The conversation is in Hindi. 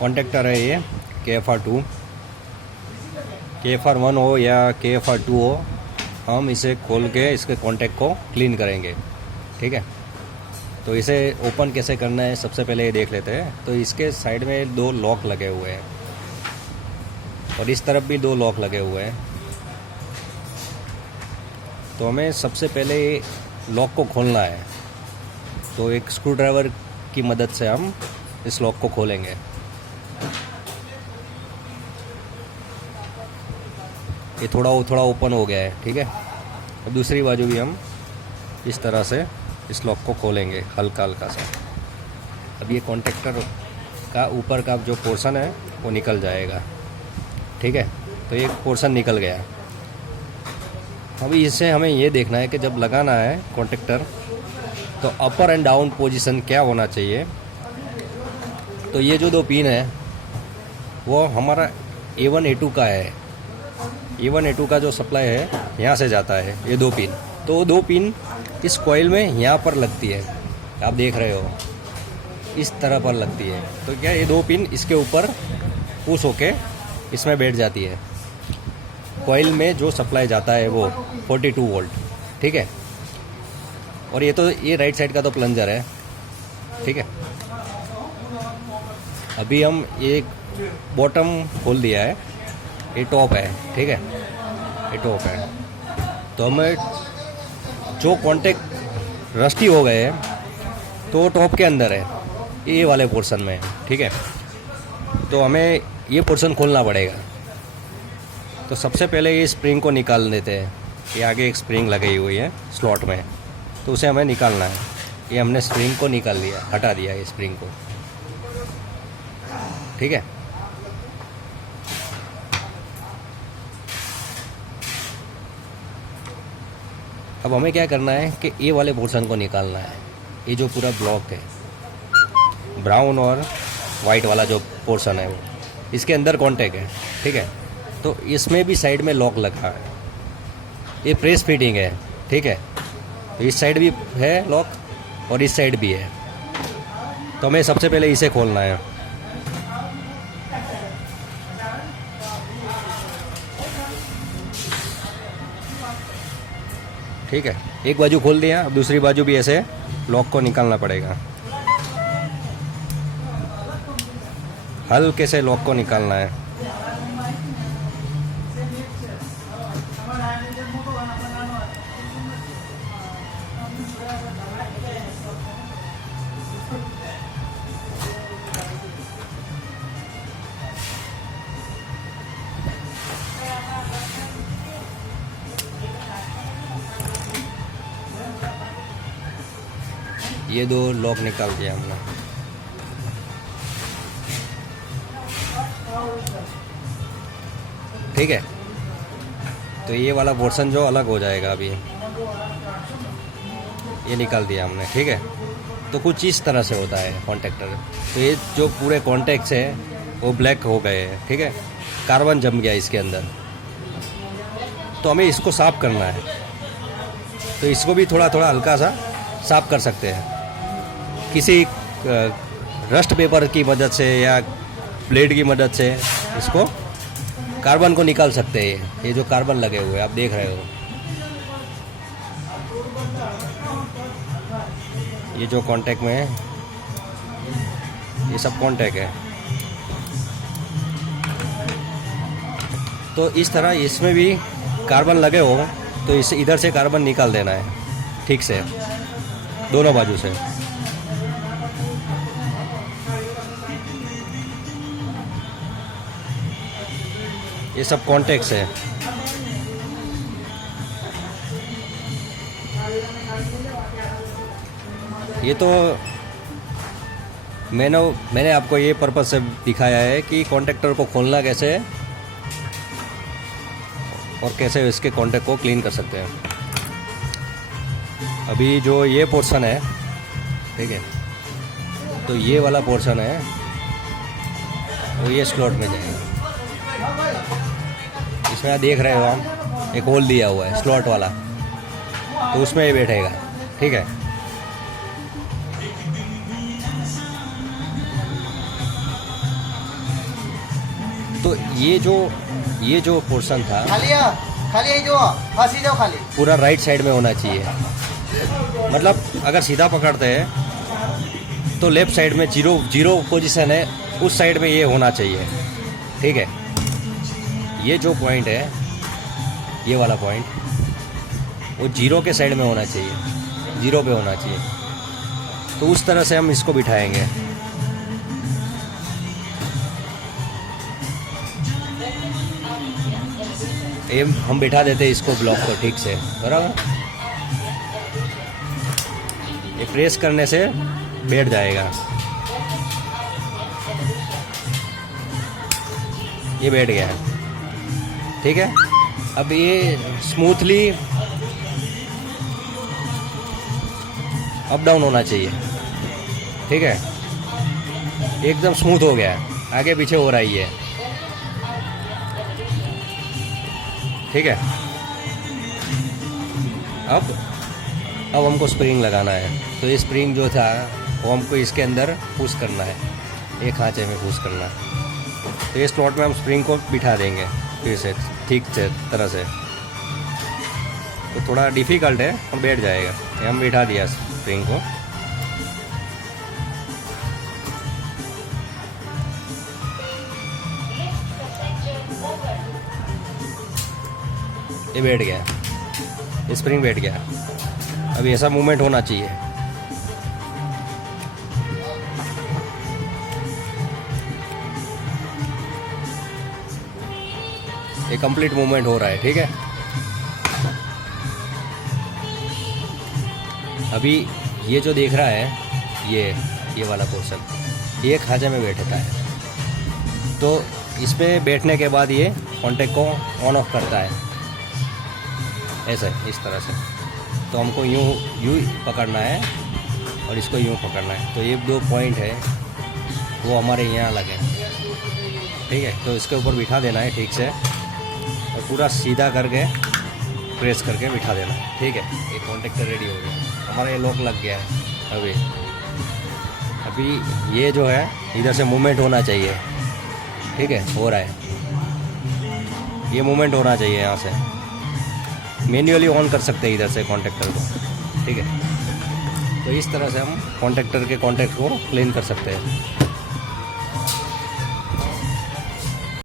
कॉन्टेक्टर है ये KFR2, KFR1 हो या KFR2 हो, हम इसे खोल के इसके कॉन्टेक्ट को क्लीन करेंगे। ठीक है, तो इसे ओपन कैसे करना है सबसे पहले ये देख लेते हैं। तो इसके साइड में 2 लॉक लगे हुए हैं और इस तरफ भी 2 लॉक लगे हुए हैं। तो हमें सबसे पहले लॉक को खोलना है। तो एक स्क्रू ड्राइवर की मदद से हम इस लॉक को खोलेंगे। ये थोड़ा ओपन हो गया है। ठीक है, अब दूसरी बाजू भी हम इस तरह से इस लॉक को खोलेंगे हल्का हल्का सा। अब ये कॉन्टेक्टर का ऊपर का जो पोर्शन है वो निकल जाएगा। ठीक है, तो एक पोर्शन निकल गया। अभी इससे हमें ये देखना है कि जब लगाना है कॉन्टेक्टर तो अपर एंड डाउन पोजीशन क्या होना चाहिए। तो ये जो 2 पिन है वो हमारा A1 A2 का है। A1 A2 का जो सप्लाई है यहाँ से जाता है ये 2 पिन। तो 2 पिन इस कॉइल में यहाँ पर लगती है, आप देख रहे हो इस तरह पर लगती है। तो क्या ये 2 पिन इसके ऊपर पुश होके इसमें बैठ जाती है। कॉइल में जो सप्लाई जाता है वो 42 वोल्ट। ठीक है, और ये राइट साइड का तो प्लंजर है। ठीक है, अभी हम एक बॉटम खोल दिया है, ये टॉप है। ठीक है, ये टॉप है। तो हमें जो कॉन्टेक्ट रस्टी हो गए हैं तो टॉप के अंदर है, ये वाले पोर्शन में है। ठीक है, तो हमें ये पोर्शन खोलना पड़ेगा। तो सबसे पहले ये स्प्रिंग को निकाल देते हैं। ये आगे एक स्प्रिंग लगी हुई है स्लॉट में, तो उसे हमें निकालना है। ये हमने स्प्रिंग को निकाल लिया, हटा दिया ये स्प्रिंग को। ठीक है, अब हमें क्या करना है कि ये वाले पोर्शन को निकालना है। ये जो पूरा ब्लॉक है ब्राउन और वाइट वाला जो पोर्शन है वो इसके अंदर कॉन्टैक्ट है। ठीक है, तो इसमें भी साइड में लॉक लगा है, ये प्रेस फिटिंग है। ठीक है, तो इस साइड भी है लॉक और इस साइड भी है। तो हमें सबसे पहले इसे खोलना है। ठीक है, एक बाजू खोल दिया, अब दूसरी बाजू भी ऐसे लॉक को निकालना पड़ेगा। हल्के से लॉक को निकालना है। ये 2 लॉक निकाल दिया हमने। ठीक है, तो ये वाला पोर्शन जो अलग हो जाएगा अभी, ये निकाल दिया हमने। ठीक है, तो कुछ इस तरह से होता है कॉन्टेक्टर। तो ये जो पूरे कॉन्टेक्ट्स है वो ब्लैक हो गए हैं। ठीक है, कार्बन जम गया इसके अंदर। तो हमें इसको साफ़ करना है। तो इसको भी थोड़ा थोड़ा हल्का सा साफ़ कर सकते हैं किसी रस्ट पेपर की मदद से या ब्लेड की मदद से। इसको कार्बन को निकाल सकते हैं। ये जो कार्बन लगे हुए हैं आप देख रहे हो, ये जो कांटेक्ट में है ये सब कांटेक्ट है। तो इस तरह इसमें भी कार्बन लगे हो तो इस इधर से कार्बन निकाल देना है ठीक से, दोनों बाजू से। ये सब कॉन्टेक्ट्स है। ये तो मैंने आपको ये पर्पस से दिखाया है कि कॉन्टेक्टर को खोलना कैसे है और कैसे इसके कॉन्टेक्ट को क्लीन कर सकते हैं। अभी जो ये पोर्शन है, ठीक है, तो ये वाला पोर्शन है वो ये स्लॉट में जाएगा। इसमें आप देख रहे हो आप एक होल दिया हुआ है स्लॉट वाला, तो उसमें ये बैठेगा। ठीक है, तो ये जो पोर्शन था खाली खाली जो फंसी जाओ खाली पूरा राइट साइड में होना चाहिए। मतलब अगर सीधा पकड़ते हैं तो लेफ्ट साइड में जीरो पोजीशन है, उस साइड में ये होना चाहिए। ठीक है, ये जो पॉइंट है, ये वाला पॉइंट वो जीरो के साइड में होना चाहिए, जीरो पे होना चाहिए। तो उस तरह से हम इसको बिठाएंगे। ये हम बिठा देते हैं इसको ब्लॉक को ठीक से, बराबर। ये प्रेस करने से बैठ जाएगा, ये बैठ गया है। ठीक है, अब ये स्मूथली अप डाउन होना चाहिए। ठीक है, एकदम स्मूथ हो गया है, आगे पीछे हो रही है। ठीक है, अब हमको स्प्रिंग लगाना है। तो ये स्प्रिंग जो था वो हमको इसके अंदर पुश करना है, एक खांचे में पुश करना है। तो ये स्लॉट में हम स्प्रिंग को बिठा देंगे फिर से ठीक से तरह से। तो थोड़ा डिफ़िकल्ट है और बैठ जाएगा। ये हम बिठा दिया स्प्रिंग को। ये बैठ गया, स्प्रिंग बैठ गया। अभी ऐसा मूवमेंट होना चाहिए। ये कंप्लीट मूवमेंट हो रहा है। ठीक है, अभी ये जो देख रहा है ये वाला पोर्शन ये खांचे में बैठता है। तो इस पे बैठने के बाद ये कॉन्टैक्ट को ऑन ऑफ करता है, ऐसा इस तरह से। तो हमको यूँ पकड़ना है और इसको यूँ पकड़ना है। तो ये दो पॉइंट है वो हमारे यहाँ लगे। ठीक है, तो इसके ऊपर बिठा देना है ठीक से और पूरा सीधा करके प्रेस करके बिठा देना है। ठीक है, ये कॉन्टैक्टर रेडी हो गया हमारा। ये लॉक लग गया है। अभी ये जो है इधर से मूवमेंट होना चाहिए। ठीक है, हो रहा है, ये मूवमेंट होना चाहिए यहाँ से। मैन्युअली ऑन कर सकते हैं इधर से कॉन्टैक्टर को। ठीक है, तो इस तरह से हम कॉन्टैक्टर के कॉन्टैक्ट को क्लीन कर सकते हैं।